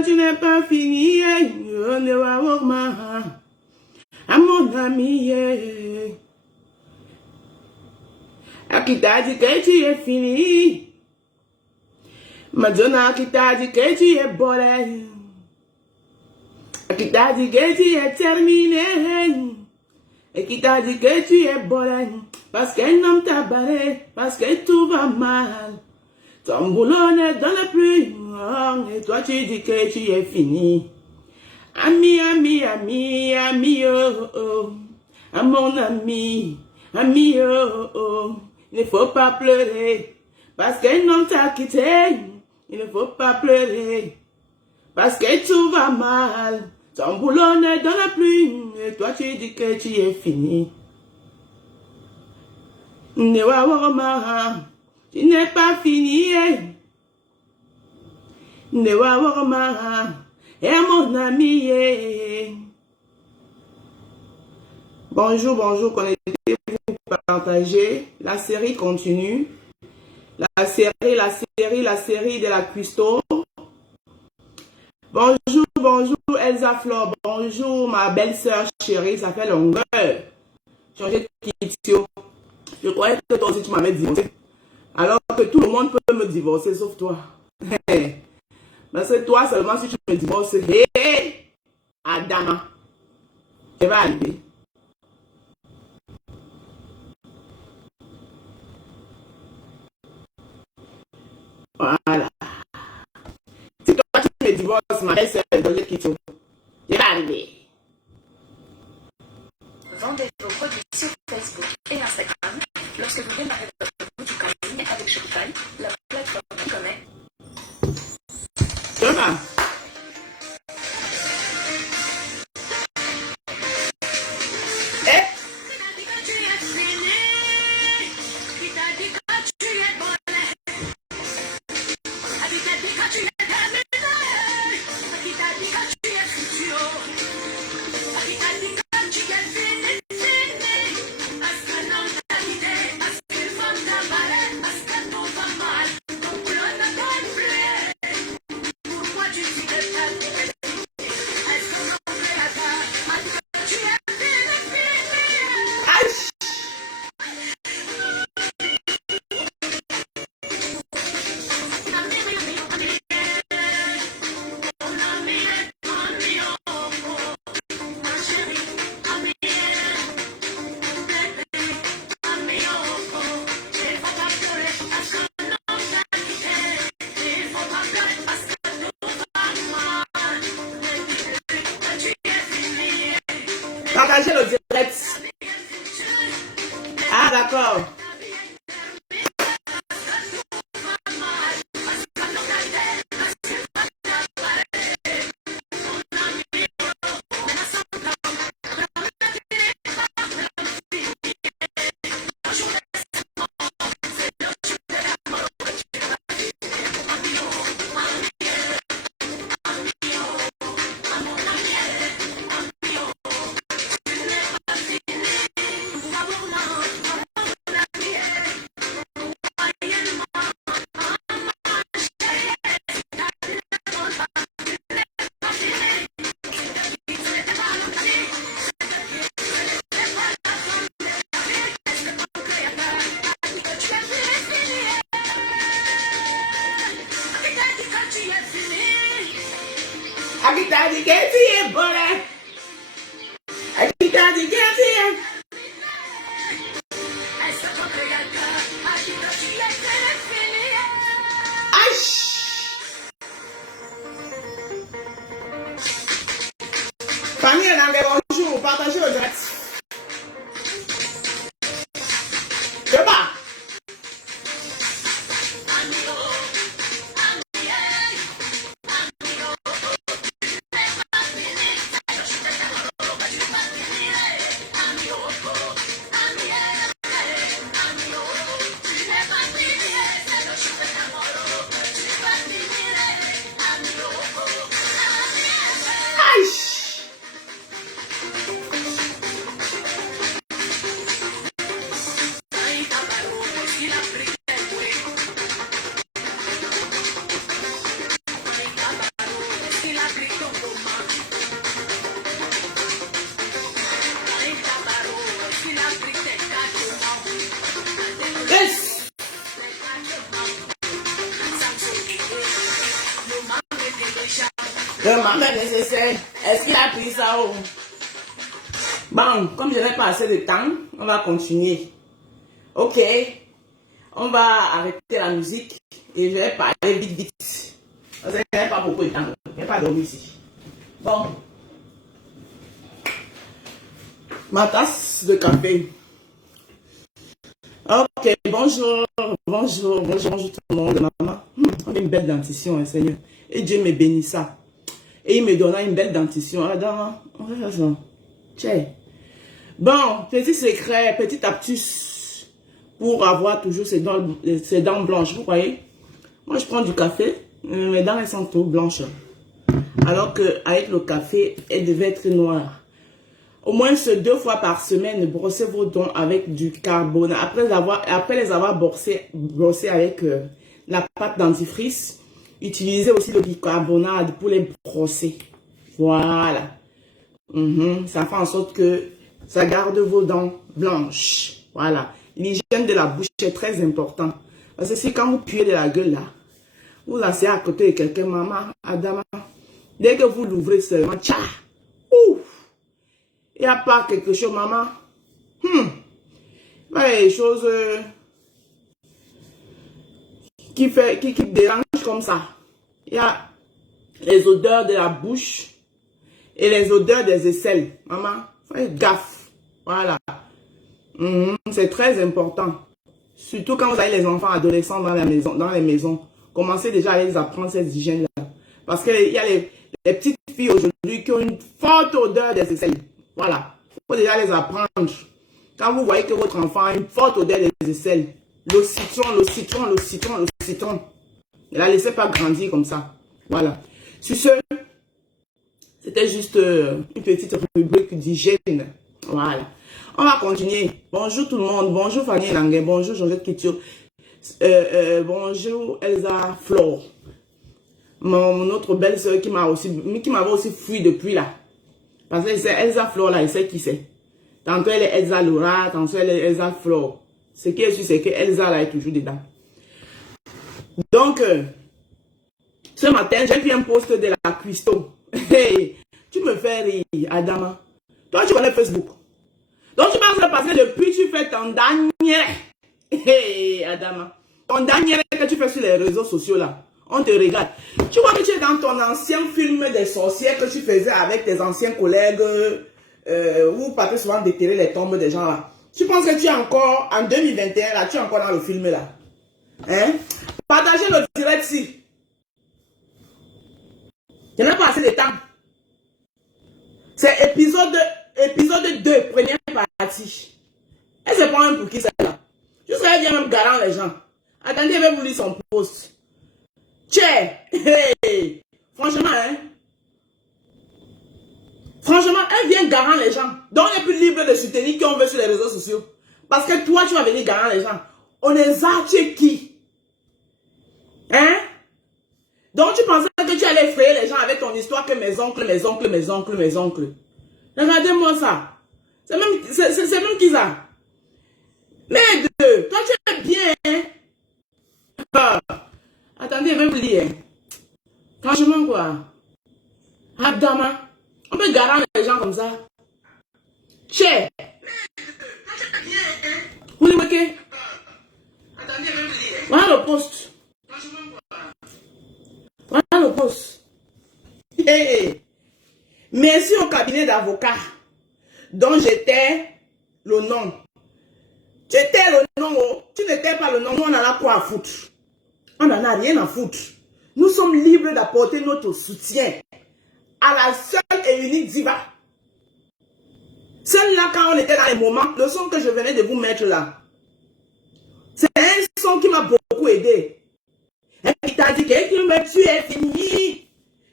tu n'es pas fini, on ne va voir à mon ami. À qui t'a dit que tu es fini? Madonna, qui t'a dit que tu es bolé? À qui t'a dit que tu es terminé? Et qui t'a dit que tu es bolé? Parce qu'un homme t'a barré, parce que tout va mal. Ton boulot n'est dans la pluie, et toi tu dis que tu es fini. Ami, ami, ami, ami, oh, oh. À mon ami, ami, oh, oh. Il ne faut pas pleurer, parce qu'un homme t'a quitté. Il ne faut pas pleurer, parce que tout va mal. Ton boulot n'est dans la pluie, et toi tu dis que tu es fini. Ne wa wa ma, tu n'es pas fini. Ne wa wa ma, et mon ami. Bonjour, bonjour, connectez-vous, partagez. La série continue. La série de la cuistot. Bonjour, bonjour Elsa Flore. Bonjour ma belle-sœur chérie, ça fait longueur. Changer de question. Je croyais que toi aussi tu m'avais divorcé. Alors que tout le monde peut me divorcer sauf toi. Mais c'est toi seulement si tu me divorces. Hé, Adama. Ça va arriver. Voilà. Si toi tu me divorces, ma belle-sœur, je quitte. Ça va arriver. Vendez vos produits sur Facebook et Instagram. Lorsque vous démarrez votre boutique en ligne avec Shopify, la plateforme qui connaît. Ça va. Partagez le direct. Ah, d'accord. Famille, bonjour, partagez le direct. Je bats. Le matin nécessaire. Est-ce qu'il a pris ça ou? Bon, comme je n'ai pas assez de temps, on va continuer. Ok. On va arrêter la musique et je vais parler vite vite. Parce qu'il n'y a pas beaucoup de temps. Il n'y a pas dormi ici. Bon. Ma tasse de café. Ok, bonjour tout le monde, maman. On a une belle dentition, hein, Seigneur. Et Dieu me bénit ça. Et il me donna une belle dentition. Adam, on va faire ça. Tiens. Bon, petit secret, petite astuce pour avoir toujours ses dents blanches. Vous voyez? Moi, je prends du café, mes dents elles sont trop blanches. Alors qu'avec le café, elles devaient être noires. Au moins 2 fois par semaine, brossez vos dents avec du carbonate. Après les avoir brossés avec la pâte dentifrice, utilisez aussi le bicarbonate pour les brosser. Voilà. Ça fait en sorte que ça garde vos dents blanches. Voilà. L'hygiène de la bouche est très importante. Parce que si quand vous puez de la gueule là, vous lancez à côté de quelqu'un, maman, Adama, dès que vous l'ouvrez seulement, tcha, ouf! Il n'y a pas quelque chose, maman. Les choses qui dérangent comme ça. Il y a les odeurs de la bouche et les odeurs des aisselles. Maman, faites gaffe. Voilà. C'est très important. Surtout quand vous avez les enfants adolescents dans les maisons. Commencez déjà à les apprendre cette hygiène-là. Parce qu'il y a les petites filles aujourd'hui qui ont une forte odeur des aisselles. Voilà. Il faut déjà les apprendre. Quand vous voyez que votre enfant a une forte odeur des aisselles, le citron. Ne la laissez pas grandir comme ça. Voilà. Sur ce, c'était juste une petite rubrique d'hygiène. Voilà. On va continuer. Bonjour tout le monde. Bonjour Fanny Languet. Bonjour Georgette Kitio. Bonjour Elsa Flore. Mon autre belle-sœur qui m'avait aussi fui depuis là. Parce que c'est Elsa Flore là, elle sait qui c'est. Tantôt elle est Elsa Laura, tantôt elle est Elsa Flore. Ce qui est sûr, c'est que Elsa là est toujours dedans. Donc, ce matin, j'ai vu un post de la cuistot. Hey, tu me fais rire, Adama. Toi, tu connais Facebook. Donc, tu penses que parce que depuis tu fais ton dernier. Hey, Adama. Ton dernier que tu fais sur les réseaux sociaux là. On te regarde. Tu vois que tu es dans ton ancien film des sorcières que tu faisais avec tes anciens collègues où vous partez souvent déterrer les tombes des gens là. Tu penses que tu es encore en 2021 là, tu es encore dans le film là. Hein? Partagez le direct ici. Je n'ai pas assez de temps. C'est épisode 2, première partie. Et c'est pas un pour qui c'est là. Je serais bien même garant les gens. Attendez, je vais vous lire son post. Tchè, hey, franchement, hein. Franchement, elle vient garant les gens. Donc, on est plus libre de soutenir qui on veut sur les réseaux sociaux. Parce que toi, tu vas venir garant les gens. On est a, tu es qui? Hein? Donc, tu pensais que tu allais effrayer les gens avec ton histoire que mes oncles. Regardez-moi ça. C'est même qui ça? Mais toi, tu es bien, hein? Attendez, je vais vous lire. Franchement, quoi? Abdama, on peut garantir les gens comme ça. Che. Vous les moquez? Attendez, je vais vous lire. Voilà le poste. Franchement, quoi? Voilà le poste. Hey. Merci au cabinet d'avocats dont j'étais le nom. J'étais le nom. Oh. Tu n'étais pas le nom. Nous, on en a quoi à foutre? On n'en a rien à foutre. Nous sommes libres d'apporter notre soutien à la seule et unique diva. Celle-là, quand on était dans les moments, le son que je venais de vous mettre là, c'est un son qui m'a beaucoup aidé. Et qui t'a dit que tu es fini.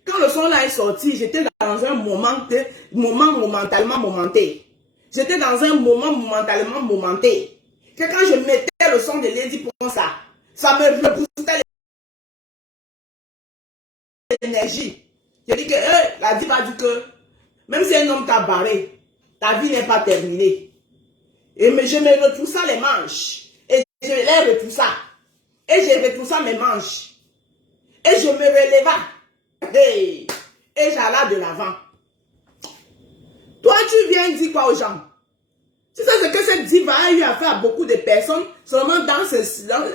Quand le son là est sorti, j'étais dans un moment momentalement momenté. J'étais dans un moment momentalement momenté. Que quand je mettais le son de Lady pour ça me reboostait l'énergie. Je dis que la diva dit que même si un homme t'a barré, ta vie n'est pas terminée. Et je me retroussa les manches. Et je les retroussa. Et je retroussa mes manches. Et je me releva. Hey. et j'allais de l'avant. Toi, tu viens dire quoi aux gens? C'est ça ce que cette diva a eu à faire à beaucoup de personnes, seulement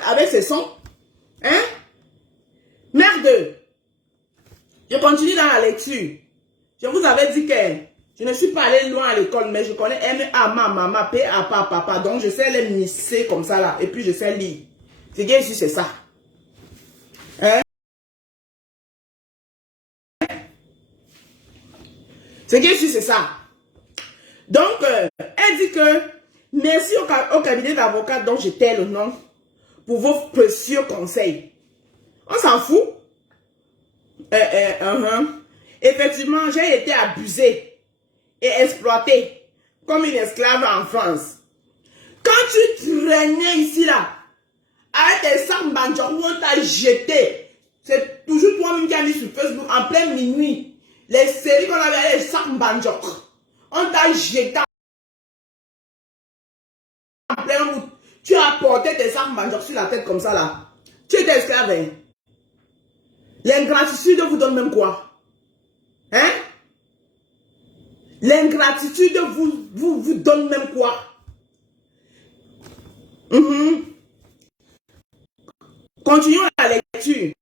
avec ses sons. Hein? Merde! Je continue dans la lecture. Je vous avais dit que je ne suis pas allé loin à l'école, mais je connais M-A, maman, P-A, papa. Donc, je sais les misser comme ça là. Et puis, je sais lire. C'est bien ici, c'est ça. Hein? C'est bien ici, c'est ça. Donc, elle dit que merci au cabinet d'avocat dont j'étais le nom pour vos précieux conseils. On s'en fout. Effectivement, j'ai été abusée et exploitée comme une esclave en France. Quand tu traînais ici là, avec tes sacs banjok où on t'a jeté, c'est toujours toi-même qui as mis sur Facebook en plein minuit, les séries qu'on avait, les sacs banjok, on t'a jeté en plein route. Tu as porté tes sacs banjok sur la tête comme ça là. Tu étais esclave, hein? L'ingratitude vous donne même quoi? Hein? L'ingratitude vous donne même quoi? Continuons la lecture.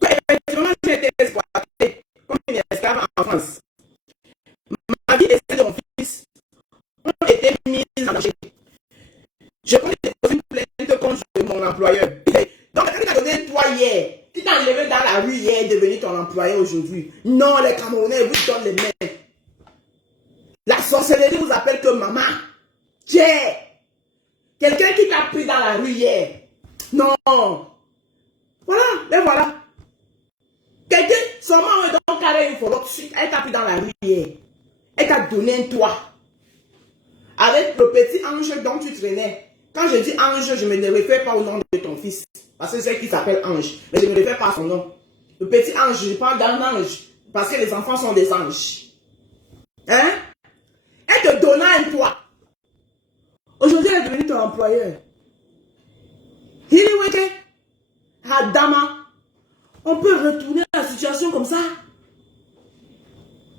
Effectivement, j'ai été exploitée comme une esclave en France. Ma vie et celle de mon fils ont été mises en danger. Je compte déposer une plainte contre mon employeur. Donc, quand tu as donné toi hier, tu t'es enlevé dans la rue hier et devenu ton employeur aujourd'hui. Non, les Camerounais vous donnent les mains. La sorcellerie vous appelle que maman. Tiens, quelqu'un qui t'a pris dans la rue hier. Non. Voilà, mais voilà. Quelqu'un, seulement dans le carré, il faut l'autre suite. Elle t'a pris dans la rue hier. Elle t'a donné un toit. Avec le petit ange dont tu traînais. Quand je dis ange, je ne me réfère pas au nom de ton fils. Parce que c'est qui s'appelle ange. Mais je ne me réfère pas à son nom. Le petit ange, je parle d'un ange. Parce que les enfants sont des anges. Hein? Elle te donna un toit. Aujourd'hui, elle est devenue ton employeur. Hiliweke, Adama, on peut retourner à la situation comme ça.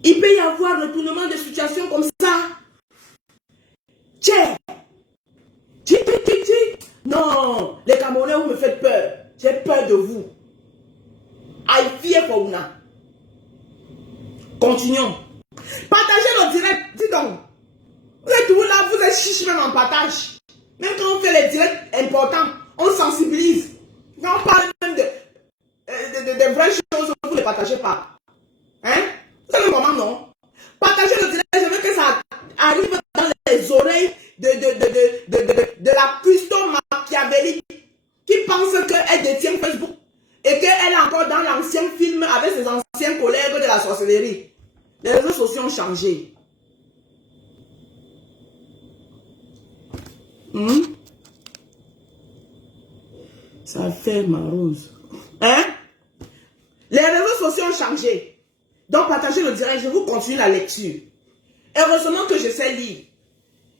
Il peut y avoir retournement de situation comme ça. Tiens. Non, les Camerounais, vous me faites peur. J'ai peur de vous. I fear for una. Continuons. Partagez le direct. Dis donc. Vous êtes où là? Vous êtes chiche même en partage. Même quand on fait les directs importants, on sensibilise. Quand on parle même de vraies choses, vous ne les partagez pas. Hein? Vous savez comment non? Partagez le direct. Je veux que ça arrive dans les oreilles de la cuistot Machiavelli qui pense qu'elle détient Facebook et qu'elle est encore dans l'ancien film avec ses anciens collègues de la sorcellerie. Les réseaux sociaux ont changé. Ça fait ma rose. Hein? Les réseaux sociaux ont changé. Donc partagez le direct, je vous continue la lecture. Heureusement que je sais lire.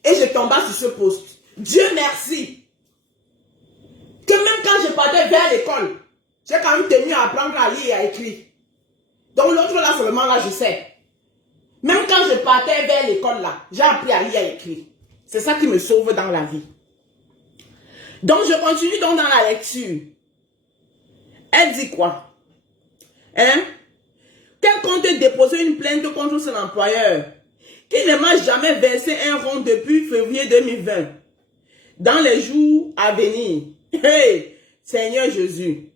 Et je tomba sur ce poste. Dieu merci. Que même quand je partais vers l'école, j'ai quand même tenu à apprendre à lire et à écrire. Donc l'autre là, seulement là, je sais. Même quand je partais vers l'école là, j'ai appris à lire et à écrire. C'est ça qui me sauve dans la vie. Donc je continue donc dans la lecture. Elle dit quoi? Hein? Qu'elle compte déposer une plainte contre son employeur qui ne m'a jamais versé un rond depuis février 2020. Dans les jours à venir. Hey, Seigneur Jésus.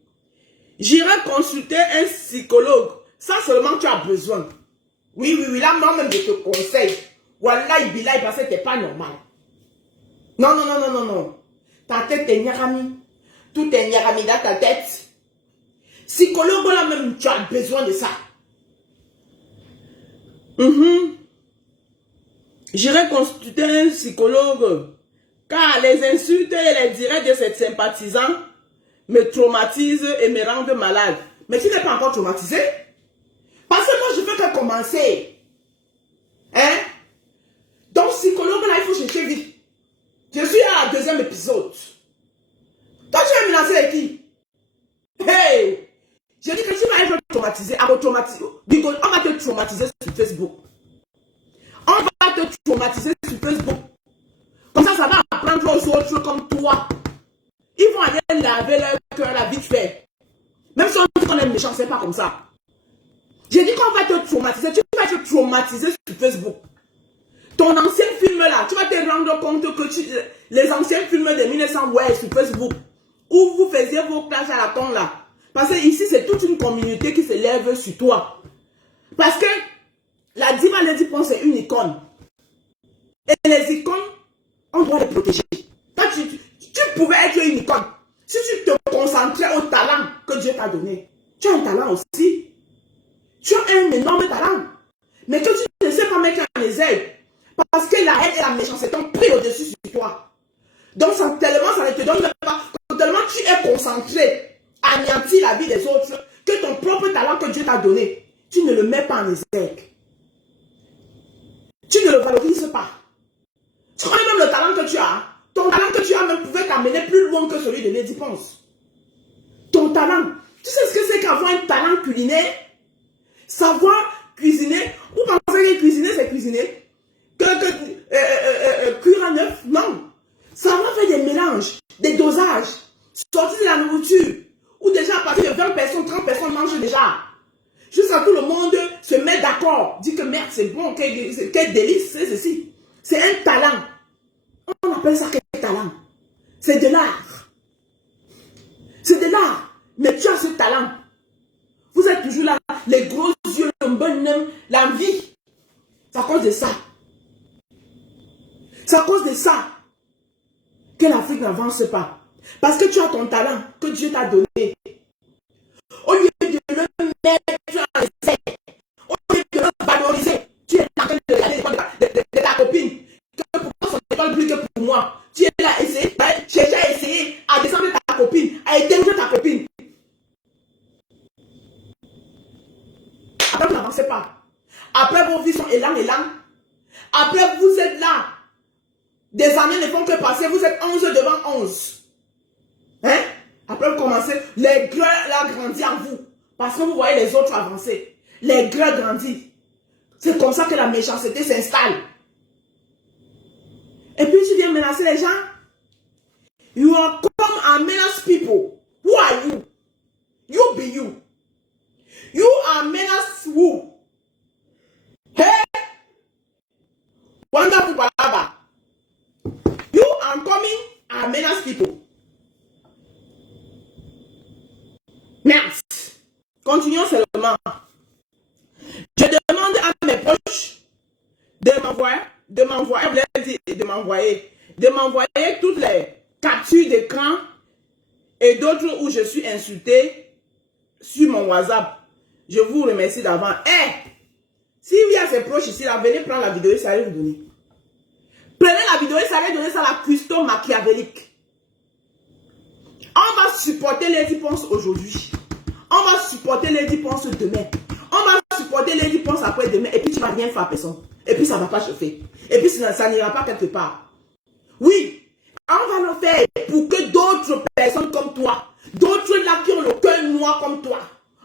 J'irai consulter un psychologue. Ça seulement tu as besoin. Oui, là, moi-même, je te conseille. Wallahi, billahi, parce que t'es pas normal. Non. Ta tête est nyarami. Tout est nyarami dans ta tête. Psychologue, là même, tu as besoin de ça. J'irai consulter un psychologue. Car les insultes et les directs de ces sympathisants me traumatisent et me rendent malade. Mais tu n'es pas encore traumatisé? Parce que moi, je veux que commencer. Hein? Donc, psychologue, là, il faut chercher vite. Je suis à la 2e épisode. Toi, tu vas me lancer avec qui? Hey! Je dis que tu vas être traumatiser, à retraumatiser. On va te traumatiser sur Facebook. On va te traumatiser sur Facebook. Comme ça va apprendre aux autres comme toi. Ils vont aller laver leur cœur la vite fait. Même si on dit qu'on est méchant, c'est pas comme ça. J'ai dit qu'on va te traumatiser. Tu vas te traumatiser sur Facebook. Ton ancien film là, tu vas te rendre compte que les anciens films de 1900, ouais, sur Facebook, où vous faisiez vos clashs à la con là. Parce que ici, c'est toute une communauté qui se lève sur toi. Parce que la diva Lady Pon, c'est une icône. Et les icônes, on doit les protéger. Quand tu pouvais être une icône, si tu te concentrais au talent que Dieu t'a donné, tu as un talent aussi. Tu as un énorme talent. Mais que tu ne sais pas mettre en exergue. Parce que la haine et la méchanceté t'ont pris au-dessus sur toi. Donc, tellement ça ne te donne pas. Tellement tu es concentré à anéantir la vie des autres, que ton propre talent que Dieu t'a donné, tu ne le mets pas en exergue. Tu ne le valorises pas. Tu connais même le talent que tu as. Ton talent que tu as même pouvait t'amener plus loin que celui de Lady Ponce. Ton talent. Tu sais ce que c'est qu'avoir un talent culinaire? Savoir cuisiner. Vous pensez que cuisiner, c'est cuisiner? Cuire à neuf? Non. Savoir faire des mélanges, des dosages, sortir de la nourriture. Ou déjà à partir de 20 personnes, 30 personnes mangent déjà. Jusqu'à tout le monde se met d'accord. Dit que merde, c'est bon, quel délice, c'est ceci. C'est un talent. On appelle ça quel talent? C'est de l'art. C'est de l'art. Mais tu as ce talent. Vous êtes toujours là, les gros yeux, le bonhomme, l'envie. C'est à cause de ça. C'est à cause de ça que l'Afrique n'avance pas. Parce que tu as ton talent que Dieu t'a donné. Au lieu de le mettre en essai, au lieu de le valoriser, tu es en train de regarder de ta copine. Que pourquoi son école plus que pour moi? Tu es là à essayer, chercher à essayer à descendre ta copine, à éteindre ta copine. Après, vous n'avancez pas. Après, vos vies sont élan. Après, vous êtes là. Des années ne font que passer. Vous êtes 11 devant 11. Hein? Après, vous commencez. Les grès là grandissent en vous. Parce que vous voyez les autres avancer. Les grès grandissent. C'est comme ça que la méchanceté s'installe. Et puis, tu viens menacer les gens. You are come and menace people. Who are you? You be you. You are menace who? Hey! Wonderful Baba. You are coming and menace people. Merci. Continuons seulement. Je demande à mes proches de m'envoyer toutes les captures d'écran et d'autres où je suis insulté sur mon WhatsApp. Je vous remercie d'avant. S'il y a ses proches ici, là, venez prendre la vidéo, ça va vous donner. Prenez la vidéo, ça va donner ça à la cuistot machiavélique. On va supporter Lady Ponce aujourd'hui. On va supporter Lady Ponce demain. On va supporter Lady Ponce après-demain. Et puis tu ne vas rien faire à personne. Et puis ça ne va pas chauffer. Et puis ça n'ira pas quelque part. Oui, on va le faire pour que d'autres personnes comme toi, d'autres là qui ont le cœur noir comme toi,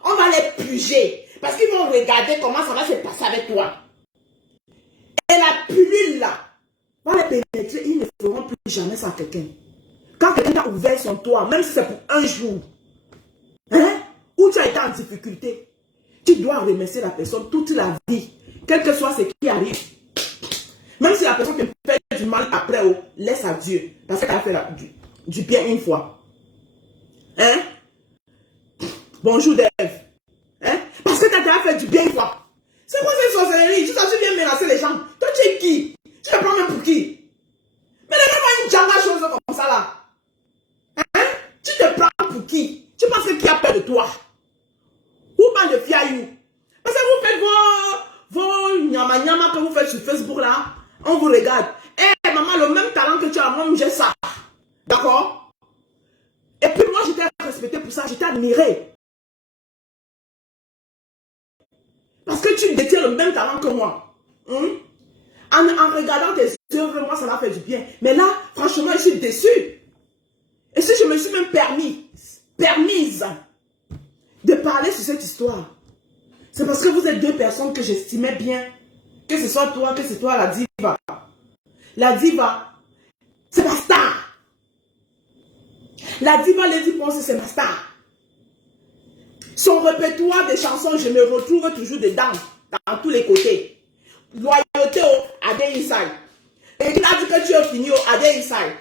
on va les puger. Parce qu'ils vont regarder comment ça va se passer avec toi. Et la pilule là va les pénétrer. Ils ne feront plus jamais ça à quelqu'un. Quand quelqu'un a ouvert son toit, même si c'est pour un jour, hein, où tu as été en difficulté, tu dois remercier la personne toute la vie, quel que soit ce qui arrive. Même si la personne te fait du mal après, laisse à Dieu. Parce qu'elle a fait du bien une fois. Hein? Bonjour Dave. Hein? Parce que tu as déjà fait du bien une fois. C'est quoi cette sorcellerie? Tu viens menacer les gens. Toi tu es qui? Tu te prends même pour qui? Mais ne fais pas une janga chose comme ça là. Hein? Tu te prends pour qui? Tu penses que qui a peur de toi? Ou pas de fiaillou? Parce que vous faites vos nyama que vous faites sur Facebook là. On vous regarde. Maman, le même talent que tu as, moi j'ai ça. D'accord? Et puis moi j'étais respectée pour ça, j'étais admirée. Parce que tu détiens le même talent que moi. En regardant tes œuvres, moi ça m'a fait du bien. Mais là, franchement, je suis déçue. Et si je me suis même permise de parler sur cette histoire, C'est parce que vous êtes deux personnes que j'estimais bien. Que ce soit toi, que c'est toi la diva. La diva, c'est ma star. La diva Lady Ponce, c'est ma star. Son répertoire de chansons, je me retrouve toujours dedans, dans tous les côtés. Loyauté au Ade Inside. Et qui a dit que tu es fini au Ade Inside.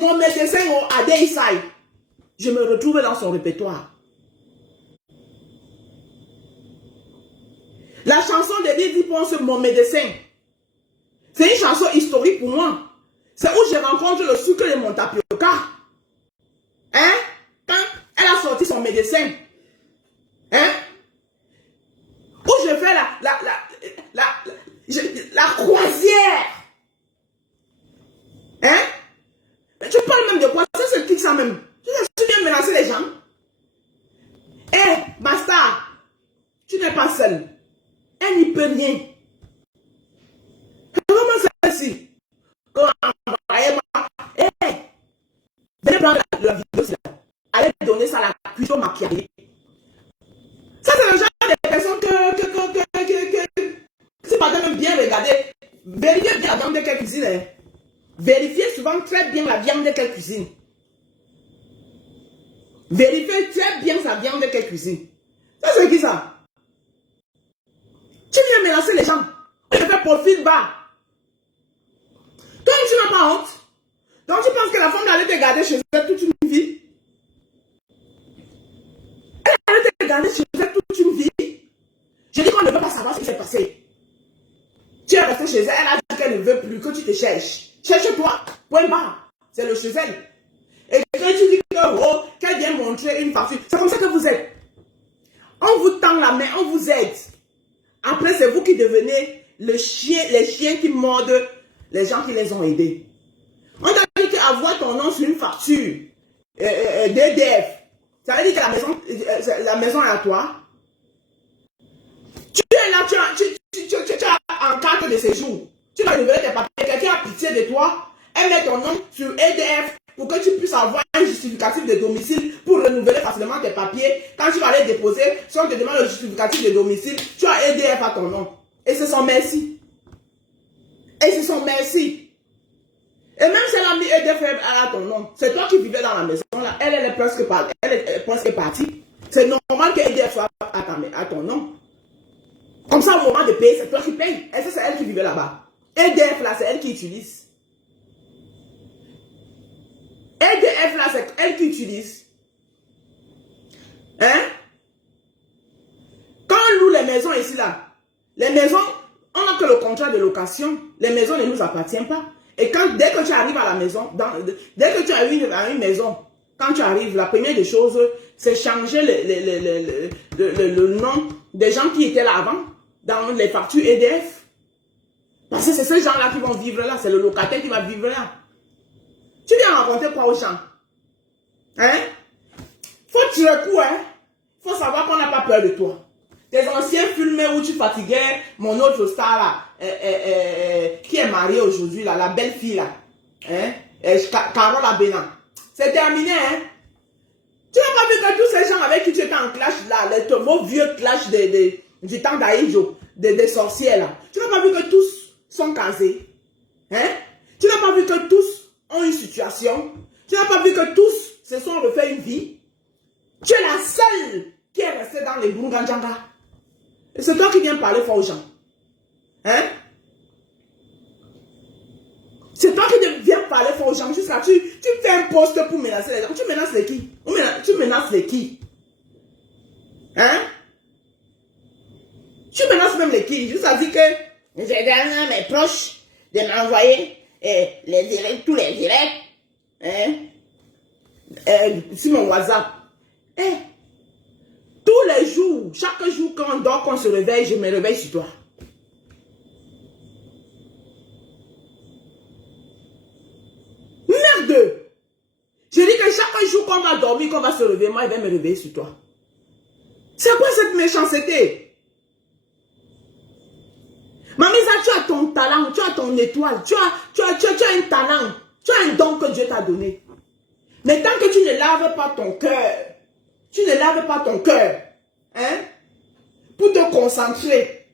Mon médecin au Ade Inside. Je me retrouve dans son répertoire. La chanson de Lady Ponce, mon médecin, c'est une chanson historique pour moi. C'est où je rencontre le sucre de mon tapioca. Hein? Quand elle a sorti son médecin. Hein? Où je fais la croisière. Hein? Mais tu parles même de quoi? C'est ce truc ça même. Tu viens menacer les gens? Eh, basta. Tu n'es pas seule. Elle n'y peut rien. Comment c'est ainsi? Venez prendre la vidéo, allez donner ça à la plutôt maquillée. Ça, c'est le genre de personnes que si madame aime bien regarder, vérifiez bien la viande de quelle cuisine. Hein. Vérifiez souvent très bien la viande de quelle cuisine. Vérifiez très bien sa viande de quelle cuisine. Ça, c'est qui ça? Tu viens menacer les gens. Tu fais profil bas. Toi, tu n'as pas honte. Donc, tu penses que la femme allait te garder chez elle toute une vie? Elle allait te garder chez elle toute une vie? Je dis qu'on ne veut pas savoir ce qui s'est passé. Tu es resté chez elle, elle a dit qu'elle ne veut plus, que tu te cherches. Cherche-toi, point barre. C'est le chez elle. Et quand tu dis qu'elle vient montrer une facture, c'est comme ça que vous êtes. On vous tend la main, on vous aide. Après, c'est vous qui devenez les chiens qui mordent les gens qui les ont aidés. On t'a dit qu'avoir ton nom sur une facture d'EDF, ça veut dire que la maison est à toi. Tu es là, tu as en carte de séjour. Tu vas révéler tes papiers, quelqu'un a pitié de toi, elle met ton nom sur EDF pour que tu puisses avoir un justificatif de domicile pour renouveler facilement tes papiers. Quand tu vas aller déposer, si on te demande le justificatif de domicile, tu as EDF à ton nom. Et c'est son merci. Et c'est son merci. Et même si elle a mis EDF à ton nom, c'est toi qui vivais dans la maison là, elle est presque partie. C'est normal que EDF soit à ton nom. Comme ça, au moment de payer, c'est toi qui payes. Et c'est elle qui vivait là-bas. EDF là, c'est elle qui utilise. EDF là, c'est elle qui utilise. Hein? Quand on loue les maisons ici là, les maisons, on n'a que le contrat de location. Les maisons ne nous appartiennent pas. Et dès que tu arrives à la maison, dès que tu arrives à une maison, quand tu arrives, la première des choses, c'est changer le nom des gens qui étaient là avant, dans les factures EDF. Parce que c'est ces gens-là qui vont vivre là, c'est le locataire qui va vivre là. Tu viens raconter quoi aux gens? Hein? Faut tirer coup, hein? Faut savoir qu'on n'a pas peur de toi. Tes anciens films où tu fatiguais mon autre star là, qui est mariée aujourd'hui, là, la belle fille là, hein? Carole Abena. C'est terminé, hein? Tu n'as pas vu que tous ces gens avec qui tu étais en clash là, vos vieux clash du temps d'Aïjo, des sorcières là, tu n'as pas vu que tous sont casés? Hein? Tu n'as pas vu que tous ont une situation? Tu n'as pas vu que tous se sont refait une vie? Tu es la seule qui est restée dans les Bunganjanga. Et c'est toi qui viens parler fort aux gens. Hein? C'est toi qui viens parler fort aux gens. Juste là, tu fais un poste pour menacer les gens. Tu menaces les qui? Tu menaces les qui? Hein? Tu menaces même les qui? Juste à dire que j'ai demandé à mes proches de m'envoyer tous les directs. Hein? Sur mon WhatsApp. Tous les jours, chaque jour quand on dort, qu'on se réveille, je me réveille sur toi. Merde! Je dis que chaque jour qu'on va dormir, qu'on va se réveiller, moi, je vais me réveiller sur toi. C'est quoi cette méchanceté? Mamisa, tu as ton talent, tu as ton étoile, tu as un talent, tu as un don que Dieu t'a donné. Mais tant que tu ne laves pas ton cœur, tu ne laves pas ton cœur, hein, pour te concentrer.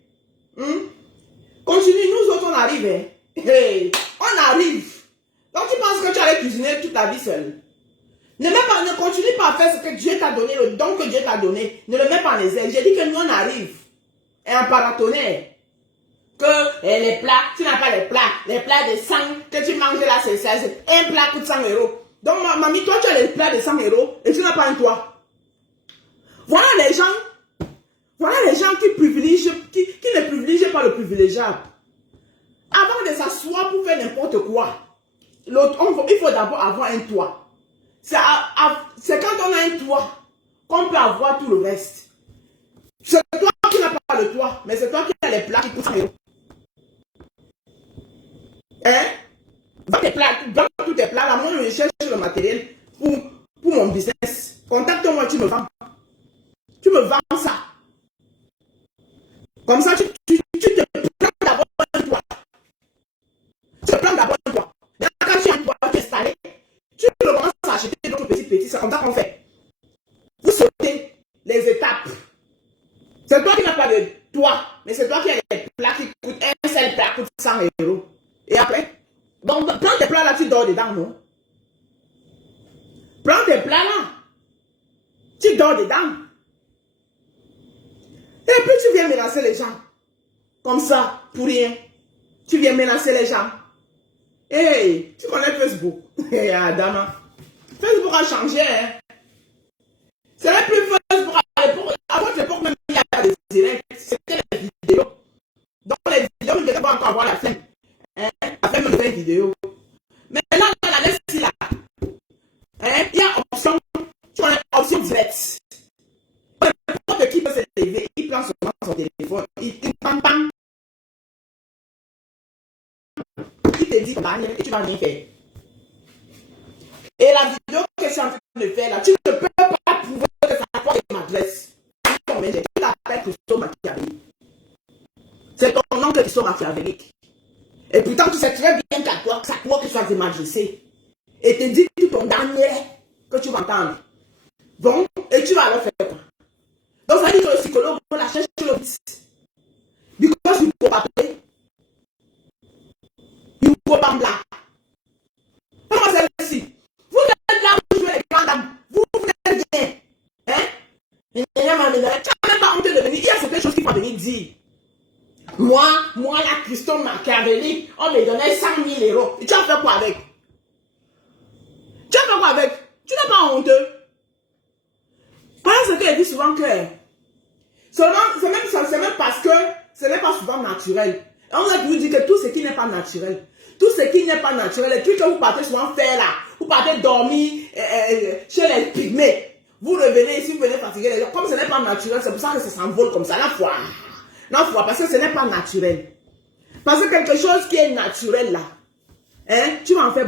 Continue, nous autres, on arrive. Hein. Hey, on arrive. Donc, tu penses que tu allais cuisiner toute ta vie seule. Ne continue pas à faire ce que Dieu t'a donné, le don que Dieu t'a donné. Ne le mets pas en ailes. J'ai dit que nous, on arrive. Et un paratonnerre. Que les plats, tu n'as pas les plats de 100 que tu manges là, c'est 16. Un plat coûte 100 €. Donc, mamie, toi, tu as les plats de 100 € et tu n'as pas un toit. Voilà les gens qui privilégient, qui ne privilégient pas le privilégiable. Avant de s'asseoir pour faire n'importe quoi, il faut d'abord avoir un toit. C'est quand on a un toit qu'on peut avoir tout le reste. C'est toi qui n'as pas le toit, mais c'est toi qui as les plats qui coûtent 100 €. Hein? Vends tous tes plats. Là, moi, je cherche le matériel pour mon business. Contacte-moi, tu me vends. Tu me vends ça. Comme ça, tu te prends d'abord un toit. Tu te prends d'abord un toit. Quand tu as un toit installé, tu commences à acheter d'autres petits. C'est comme ça qu'on fait. Vous sautez les étapes. C'est toi qui n'as pas de toit, mais c'est toi qui as les plats qui coûtent, un seul plat coûte 100 €. Et après, donc, prends tes plats là, tu dors dedans, non? Prends tes plats là, tu dors dedans. Et puis tu viens menacer les gens. Comme ça, pour rien. Tu viens menacer les gens. Hey, tu connais Facebook? Hey, Adama. Facebook a changé, hein? Ce n'est plus Facebook à votre époque, même il y a des directs. C'était les vidéos. Donc les vidéos, je ne devais pas encore avoir la flemme. Hein? La flemme de faire une vidéo. Mais là, la laisse là. Hein? Il y a option. Tu connais option directe. N'importe qui peut se lever, il prend son téléphone, il pam pam. Il te dit et tu vas rien faire. Et la vidéo que je suis en train de faire là, tu ne peux pas prouver que ça porte m'adresse. Tu l'appelles Christo Machiavelli. C'est ton nom que Christo Machiavelli. Et pourtant, tu sais très bien qu'à toi, ça toi que tu vas m'adresser. Et te dit tout ton dernier que tu vas entendre. Bon, et tu vas alors faire quoi? Donc, ça dit que le psychologue la cherche sur le site. Because you go papier. You go bambla. Comment c'est ici? Vous êtes là, vous jouez les grandes dames. Vous êtes bien. Hein? Tu n'as même pas honte de venir. Il y a certaines choses qu'il faut venir dire. Moi, la Christo Machiavelli, on me donnait 100 000 €. Et tu as fait quoi avec? Tu n'as pas honte. Parce que je dis souvent que c'est même parce que ce n'est pas souvent naturel. Et on va vous dire que tout ce qui n'est pas naturel, les trucs que vous partez souvent faire là, vous partez dormir chez les pygmées, vous revenez ici, vous venez fatiguer les gens, comme ce n'est pas naturel, c'est pour ça que ça s'envole comme ça, la foi, parce que ce n'est pas naturel. Parce que quelque chose qui est naturel là, hein, tu vas en faire